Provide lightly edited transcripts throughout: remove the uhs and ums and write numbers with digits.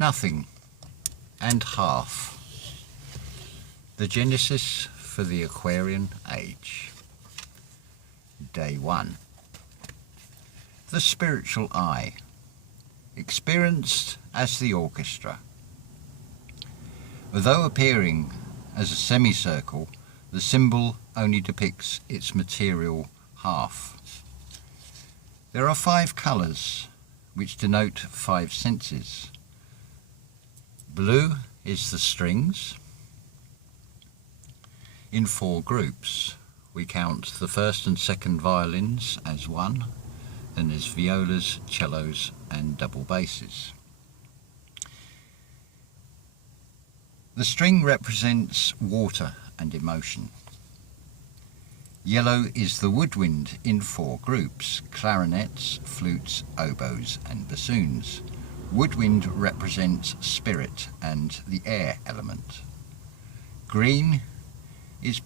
Nothing and Hearth. The Genesis for the Aquarian Age. Day 1. The spiritual eye, experienced as the orchestra. Although appearing as a semicircle, the symbol only depicts its material half. There are 5 colours which denote 5 senses. Blue is the strings. In 4 groups, we count the first and second violins as 1, then there's violas, cellos and double basses. The string represents water and emotion. Yellow is the woodwind in 4 groups: clarinets, flutes, oboes and bassoons. Woodwind represents spirit and the air element. Green is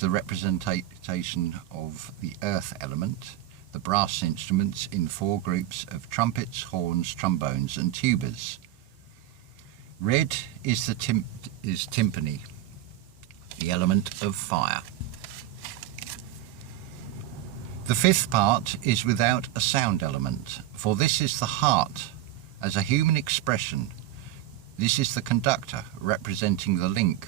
the representation of the earth element, the brass instruments in 4 groups of trumpets, horns, trombones and tubas. Red is the timpani, the element of fire. The 5th part is without a sound element, for this is the heart as a human expression. This is the conductor, representing the link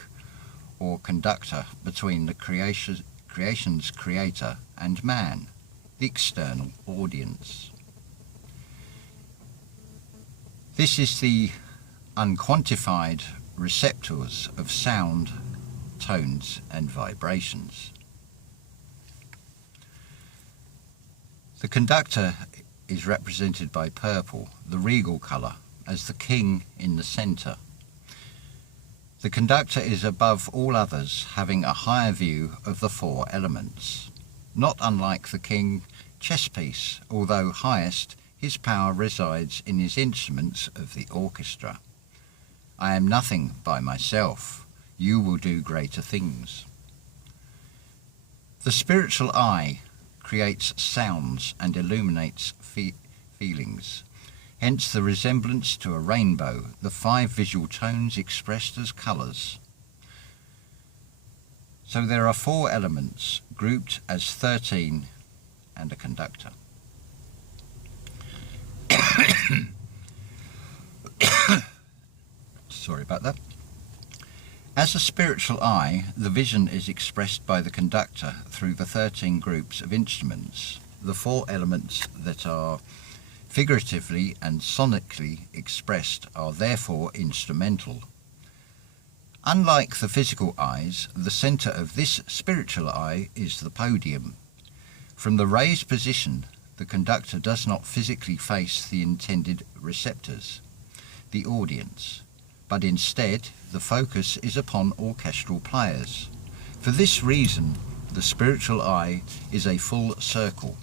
or conductor between the creation's creator and man, the external audience. This is the unquantified receptors of sound, tones and vibrations. The conductor is represented by purple, the regal colour, as the king in the centre. The conductor is above all others, having a higher view of the 4 elements. Not unlike the king chess piece, although highest, his power resides in his instruments of the orchestra. I am nothing by myself, you will do greater things. The spiritual eye creates sounds and illuminates feelings. Hence the resemblance to a rainbow, the 5 visual tones expressed as colours. So there are 4 elements grouped as 13 and a conductor. Sorry about that. As a spiritual eye, the vision is expressed by the conductor through the 13 groups of instruments. The 4 elements that are figuratively and sonically expressed are therefore instrumental. Unlike the physical eyes, the centre of this spiritual eye is the podium. From the raised position, the conductor does not physically face the intended receptors, the audience, but instead the focus is upon orchestral players. For this reason, the spiritual eye is a full circle,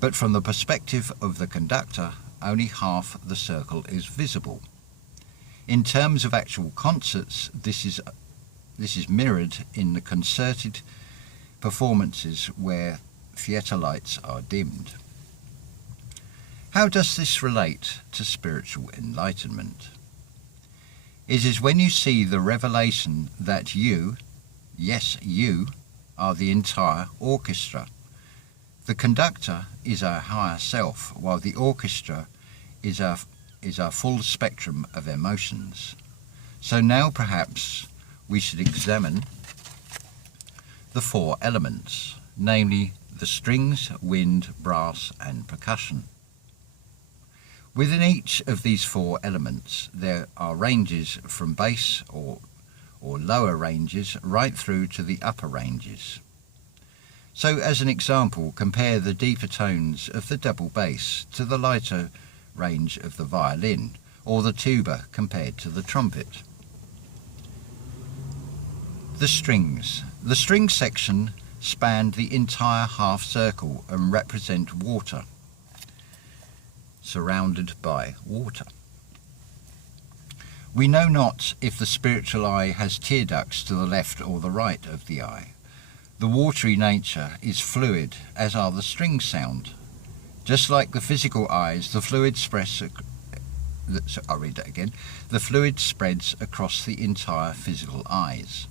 but from the perspective of the conductor, only half the circle is visible. In terms of actual concerts, this is mirrored in the concerted performances where theatre lights are dimmed. How does this relate to spiritual enlightenment? It is when you see the revelation that you, yes you, are the entire orchestra. The conductor is our higher self, while the orchestra is our full spectrum of emotions. So now perhaps we should examine the 4 elements, namely the strings, wind, brass and percussion. Within each of these 4 elements there are ranges from bass or lower ranges right through to the upper ranges. So as an example, compare the deeper tones of the double bass to the lighter range of the violin, or the tuba compared to the trumpet. The strings. The string section span the entire half circle and represent water, surrounded by water. We know not if the spiritual eye has tear ducts to the left or the right of the eye. The watery nature is fluid, as are the strings sound. Just like the physical eyes, the fluid I'll read that again. The fluid spreads across the entire physical eyes.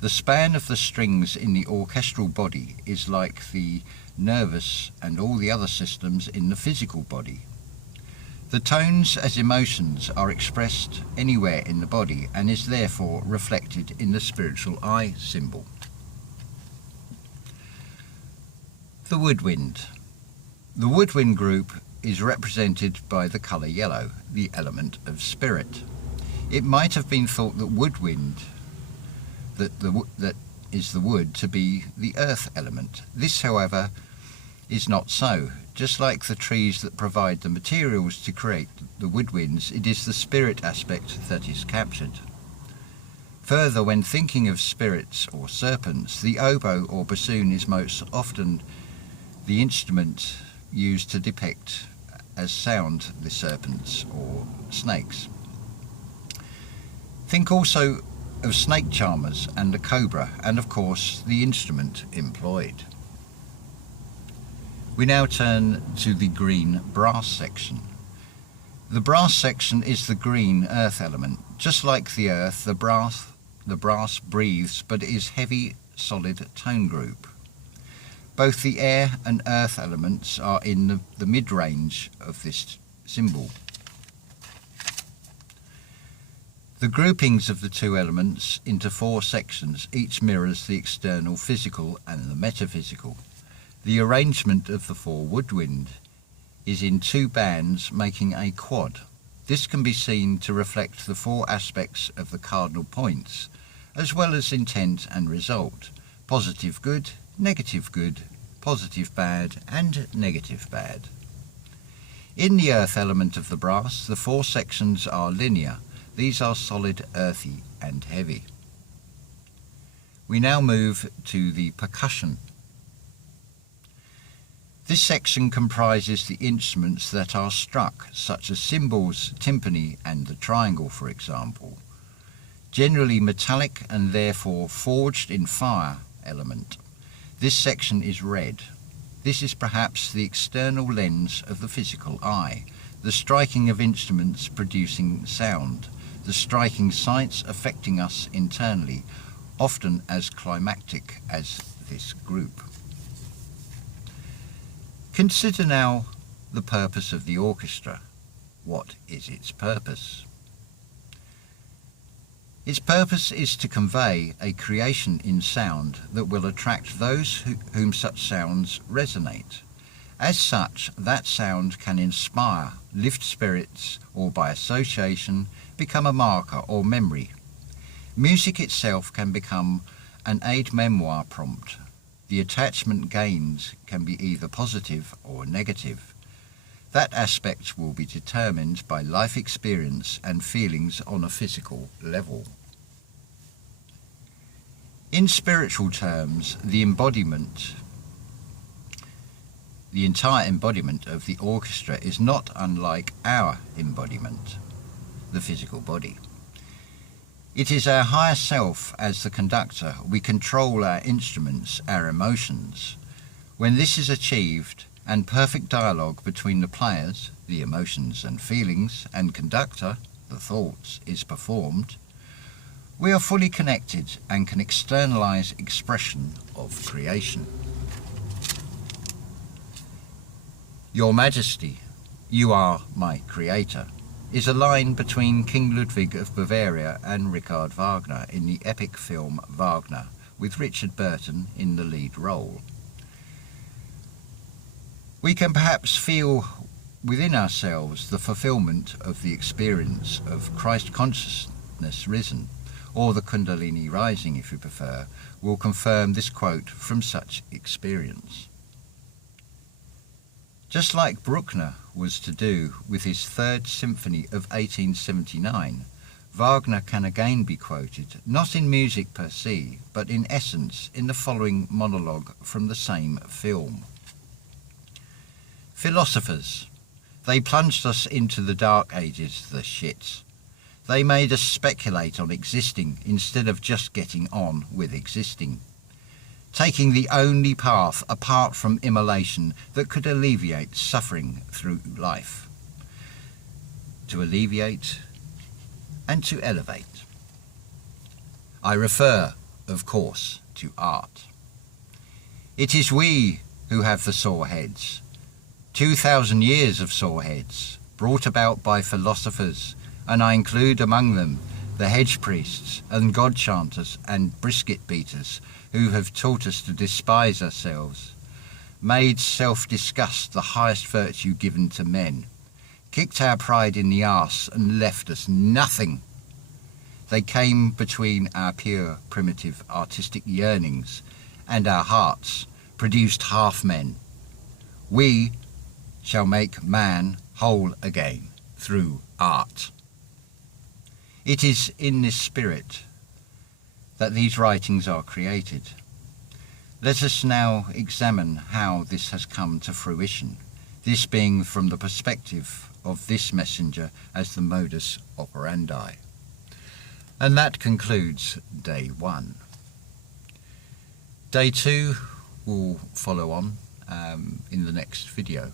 The span of the strings in the orchestral body is like the nervous and all the other systems in the physical body. The tones as emotions are expressed anywhere in the body and is therefore reflected in the spiritual eye symbol. The Woodwind. The Woodwind group is represented by the colour yellow, the element of spirit. It might have been thought that woodwind, that is the wood, to be the earth element. This, however, is not so. Just like the trees that provide the materials to create the woodwinds, it is the spirit aspect that is captured. Further, when thinking of spirits or serpents, the oboe or bassoon is most often the instrument used to depict as sound the serpents or snakes. Think also of snake charmers and the cobra, and of course the instrument employed. We now turn to the green brass section. The brass section is the green earth element. Just like the earth, the brass breathes, but it is heavy, solid tone group. Both the air and earth elements are in the mid-range of this symbol. The groupings of the two elements into 4 sections each mirrors the external physical and the metaphysical. The arrangement of the 4 woodwind is in 2 bands making a quad. This can be seen to reflect the 4 aspects of the cardinal points, as well as intent and result: positive good, positive bad, and negative bad. In the earth element of the brass, the 4 sections are linear. These are solid, earthy, and heavy. We now move to the percussion. This section comprises the instruments that are struck, such as cymbals, timpani, and the triangle, for example. Generally metallic and therefore forged in fire element. This section is red. This is perhaps the external lens of the physical eye, the striking of instruments producing sound, the striking sights affecting us internally, often as climactic as this group. Consider now the purpose of the orchestra. What is its purpose? Its purpose is to convey a creation in sound that will attract those whom such sounds resonate. As such, that sound can inspire, lift spirits, or by association, become a marker or memory. Music itself can become an aide-memoire prompt. The attachment gains can be either positive or negative. That aspect will be determined by life experience and feelings on a physical level. In spiritual terms, the entire embodiment of the orchestra is not unlike our embodiment, the physical body. It is our higher self as the conductor. We control our instruments, our emotions. When this is achieved, and perfect dialogue between the players, the emotions and feelings, and conductor, the thoughts, is performed, we are fully connected and can externalize expression of creation. Your Majesty, you are my creator, is a line between King Ludwig of Bavaria and Richard Wagner in the epic film Wagner, with Richard Burton in the lead role. We can perhaps feel within ourselves the fulfillment of the experience of Christ consciousness risen, or the Kundalini rising, if you prefer, will confirm this quote from such experience. Just like Bruckner was to do with his Third Symphony of 1879, Wagner can again be quoted, not in music per se, but in essence in the following monologue from the same film. Philosophers, they plunged us into the dark ages, the shits. They made us speculate on existing instead of just getting on with existing, taking the only path apart from immolation that could alleviate suffering through life. to alleviate, and to elevate. I refer, of course, to art. It is we who have the sore heads, 2,000 years of sore heads, brought about by philosophers, and I include among them the hedge priests and god chanters and brisket beaters who have taught us to despise ourselves, made self-disgust the highest virtue given to men, kicked our pride in the arse and left us nothing. They came between our pure, primitive, artistic yearnings and our hearts, produced half men. We shall make man whole again through art. It is in this spirit that these writings are created. Let us now examine how this has come to fruition, this being from the perspective of this messenger as the modus operandi. And that concludes day 1. Day 2 will follow on in the next video.